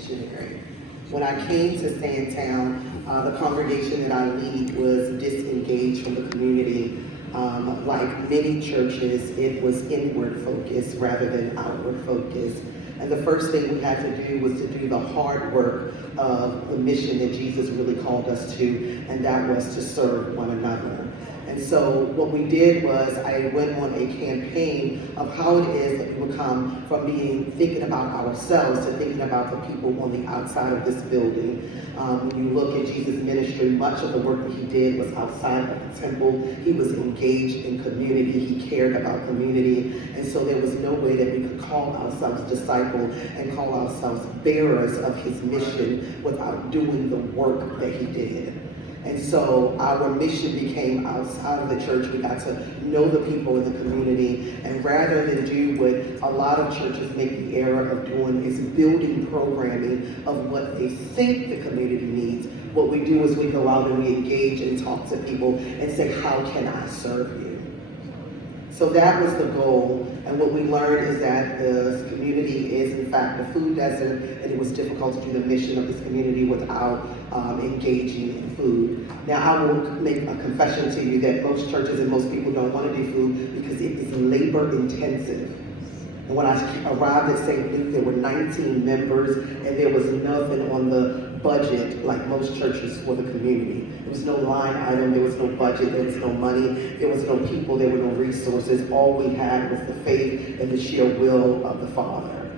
missionary. When I came to Sandtown, the congregation that I lead was disengaged from the community. Like many churches, it was inward focused rather than outward focused. And the first thing we had to do was to do the hard work of the mission that Jesus really called us to, and that was to serve one another. And so what we did was I went on a campaign of how it is that we would come from thinking about ourselves to thinking about the people on the outside of this building. When you look at Jesus' ministry, much of the work that he did was outside of the temple. He was engaged in community. He cared about community. And so there was no way that we could call ourselves disciples and call ourselves bearers of his mission without doing the work that he did. And so our mission became outside of the church. We got to know the people in the community. And rather than do what a lot of churches make the error of doing is building programming of what they think the community needs, what we do is we go out and we engage and talk to people and say, how can I serve you? So that was the goal. And what we learned is that the community is in fact a food desert, and it was difficult to do the mission of this community without engaging in food. Now I will make a confession to you that most churches and most people don't want to do food because it is labor intensive. And when I arrived at St. Luke, there were 19 members, and there was nothing on the budget like most churches for the community. There was no line item, there was no budget, there was no money, there was no people, there were no resources. All we had was the faith and the sheer will of the Father.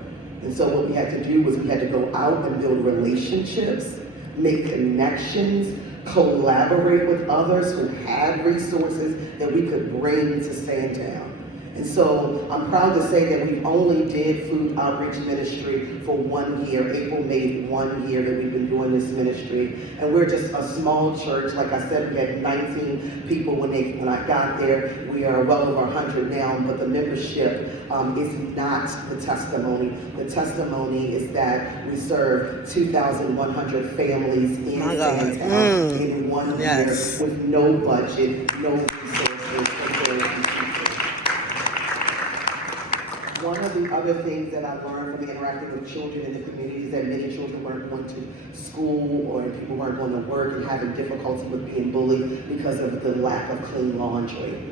And so what we had to do was we had to go out and build relationships, make connections, collaborate with others who had resources that we could bring to Sandtown. And so I'm proud to say that we only did food outreach ministry for 1 year. April made 1 year that we've been doing this ministry. And we're just a small church. Like I said, we had 19 people when I got there. We are well over 100 now, but the membership is not the testimony. The testimony is that we serve 2,100 families in Sandtown in 1 year with no budget, no resources. One of the other things that I learned from interacting with children in the community is that many children weren't going to school or people weren't going to work and having difficulty with being bullied because of the lack of clean laundry.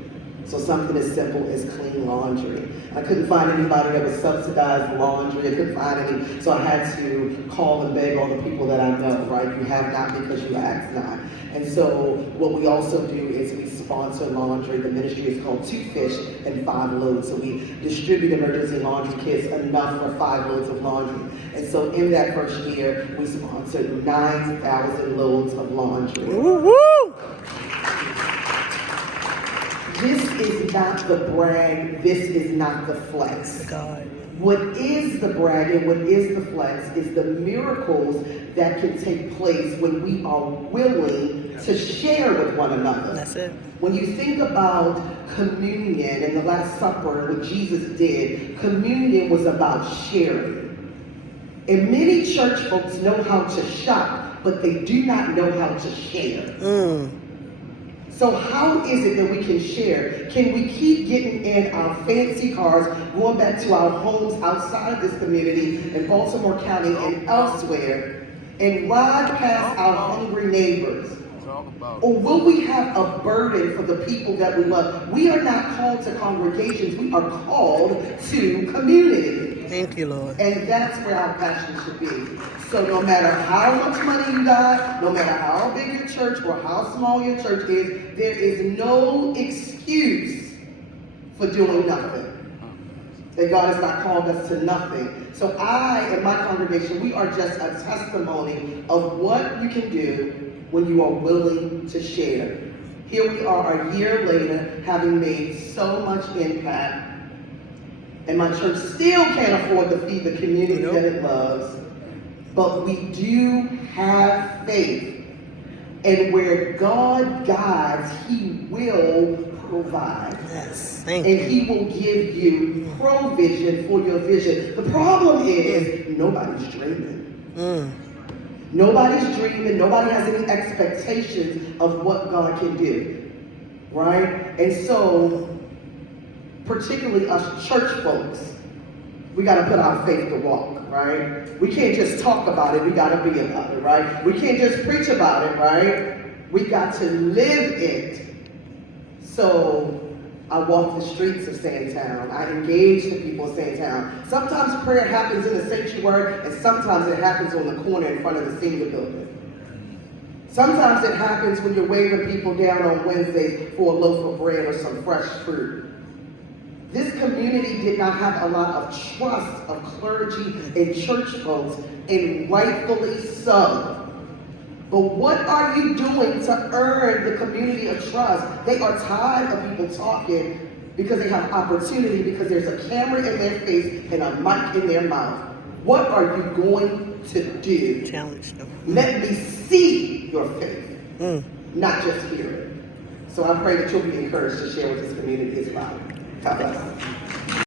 So something as simple as clean laundry. I couldn't find anybody that would subsidize laundry. I couldn't find any, so I had to call and beg all the people that I know, right? You have not because you ask not. And so what we also do is we sponsor laundry. The ministry is called 2 Fish and 5 Loads. So we distribute emergency laundry kits enough for 5 loads of laundry. And so in that first year, we sponsored 9,000 loads of laundry. Woo-hoo! This is not the brag, this is not the flex. God. What is the brag and what is the flex is the miracles that can take place when we are willing to share with one another. That's it. When you think about communion and the Last Supper, what Jesus did, communion was about sharing. And many church folks know how to shop, but they do not know how to share. So how is it that we can share? Can we keep getting in our fancy cars, going back to our homes outside of this community in Baltimore County and elsewhere, and ride past our hungry neighbors? Or will we have a burden for the people that we love? We are not called to congregations, we are called to community. Thank you, Lord. And that's where our passion should be. So no matter how much money you got, no matter how big your church or how small your church is, there is no excuse for doing nothing. That God has not called us to nothing. So I and my congregation, we are just a testimony of what you can do when you are willing to share. Here we are a year later, having made so much impact, and my church still can't afford to feed the community that it loves, but we do have faith. And where God guides, He will provide. Yes. And He will give you provision for your vision. The problem is nobody's dreaming. Nobody's dreaming. Nobody has any expectations of what God can do. Right? And so, particularly us church folks, we got to put our faith to walk, right? We can't just talk about it, we got to be about it, right? We can't just preach about it, right? We got to live it. So I walk the streets of Sandtown. I engage the people of Sandtown. Sometimes prayer happens in the sanctuary, and sometimes it happens on the corner in front of the senior building. Sometimes it happens when you're waving people down on Wednesdays for a loaf of bread or some fresh fruit. This community did not have a lot of trust of clergy and church folks, and rightfully so. But what are you doing to earn the community of trust? They are tired of people talking because they have opportunity, because there's a camera in their face and a mic in their mouth. What are you going to do? Challenge them. Let me see your faith, not just hear it. So I pray that you'll be encouraged to share what this community is about. God bless.